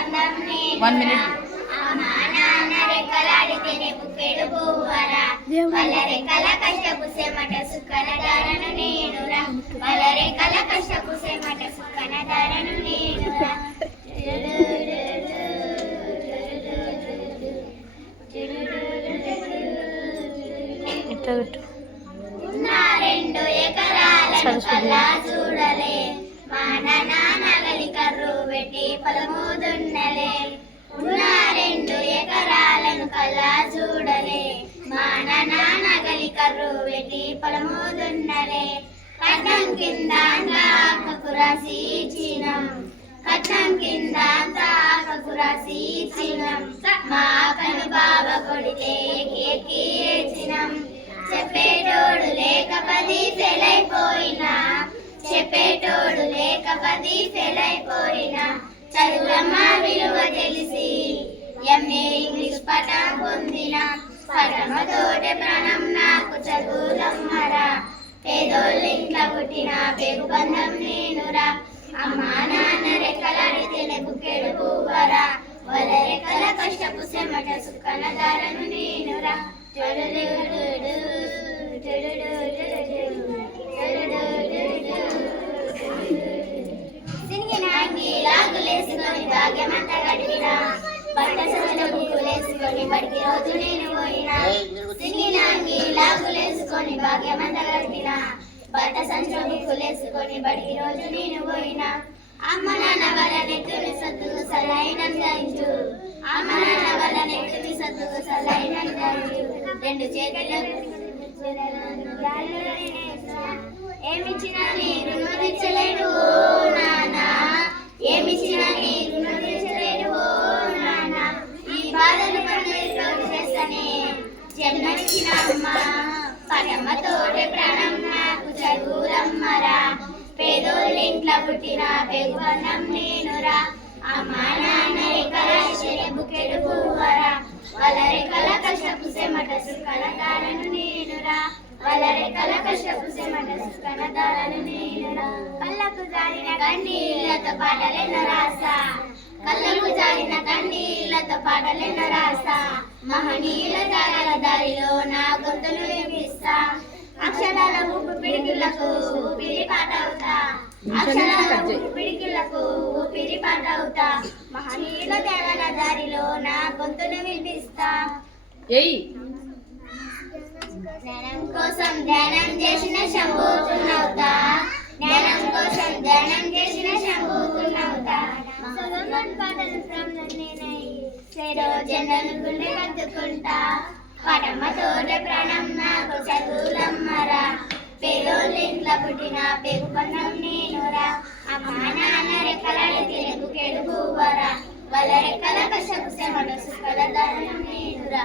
1 minute. రెండు ఎకరాలను కల్లా చూడలే మా నాన్నగలి కర్రు పెట్టి పొలము దున్నలే. ఉన్న 2 ఎకరాలను కల్లా చూడలే మా నాన్నగలి కర్రు పెట్టి పొలము దున్నలే. కట్నం కింద ఆకకు రాసి ఇచ్చినం, కట్నం కింద ఆకకు రాసి ఇచ్చినం. మా అక్కను బావ కొడితే ఎక్కి ఏడ్చినం. చెప్పేటోడు లేక 10 ఫెయిల్ అయిపోయినా, చెప్పేటోడు లేక 10 ఫెయిల్ అయిపోయినా. చదువులమ్మ విలువ తెలిసి ఎంఏ ఇంగ్లీష్ పటం పొందిన. పటమతోటే ప్రాణం నాకు చదువులమ్మరా. పేదోళ్ళ ఇంట్లో పుట్టిన పేగు బంధం నేనురా. అమ్మా నాన్న రెక్కలాడితేనే బుక్కెడు పువ్వరా. వాళ్ళ రెక్కల కష్టపు చెమట సుక్కన దారను నేనురా. లాగులేసుకొని భాగ్యమంతా గడిపినా, బట్ట సంచుల బుక్కులేసుకొని బడికి రోజు నేను పోయినా. సింగినాంగి లాగులేసుకొని భాగ్యమంతా గడిపినా, బట్ట సంచుల బుక్కులేసుకొని బడికి రోజు నేను పోయినా. అమ్మ నాన్న వల్ల నెట్టుని సత్తుకు సలైన గాయించు, అమ్మ నాన్న వల్ల నెట్టుని సత్తుకు సలైన గాయించు. 2 చేతులకు ఏమిచ్చినా నీ రుణం తీర్చలేను ఓ నాన్న, ఏమిచ్చినా నీ రుణం తీర్చలేను ఓ నాన్న. ఈ బాధను పనులు చేస్తనే జన్మనిచ్చిన అమ్మ. పరమతోటే ప్రాణం నాకు చదువులమ్మరా. పేదోళ్ళ ఇంట్లో పుట్టిన పేగు బంధం నేనురా. అమ్మా నాన్న రెక్కల బుక్కెడు పువ్వరా. వాళ్ళ రెక్కల కష్టపు చెమట సుక్కన దారను నేనురా. వాళ్ళ రెక్కల కష్టపు చెమట సుక్కన దారను నేనురా. కళ్ళకు జారిన కన్నీళ్లతో పాటలెన్నో రాసా, కళ్ళకు జారిన కన్నీళ్లతో పాటలెన్నో రాసా. మహనీయుల త్యాగాల దారిలో నా గొంతును వినిపిస్తా. అక్షరాల ఊపు పిడికిళ్లకు ఊపిరి పాటవుతా, అక్షరాల ఊపు పిడికిళ్లకు ఊపిరి పాటవుతా. మహనీయుల త్యాగాల దారిలో నా గొంతును వినిపిస్తా. జ్ఞానం కోసం ధ్యానం చేసిన శంభూతున్నవుతా, జ్ఞానం కోసం ధ్యానం చేసిన శంభూతున్నవుతా. పాటలు సేరో జనలు గుండె కత్తుకుంటా. పటమతోటే ప్రాణం నాకు చదువులమ్మరా. పేదోళ్ళ ఇంట్లో పుట్టిన పేగు బంధం నేనురా. అమ్మా నాన్న రెక్కలాడితే బుక్కెడు పువ్వరా. వాళ్ళ రెక్కల కష్టపు చెమట సుక్కల దారను నేనురా.